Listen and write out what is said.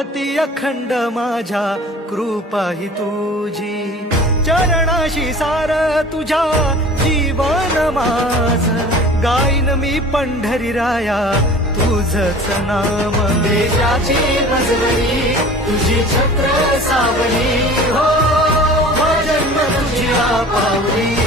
ती अखंड माझ्या कृपा ही तुझी, चरणाशी सार तुझ्या जीवन माझ, गाईन मी पंढरी राया तुझच नाम. देशाची मजवरी तुझी छत्र सावली, हो जन्म तुझी पावली.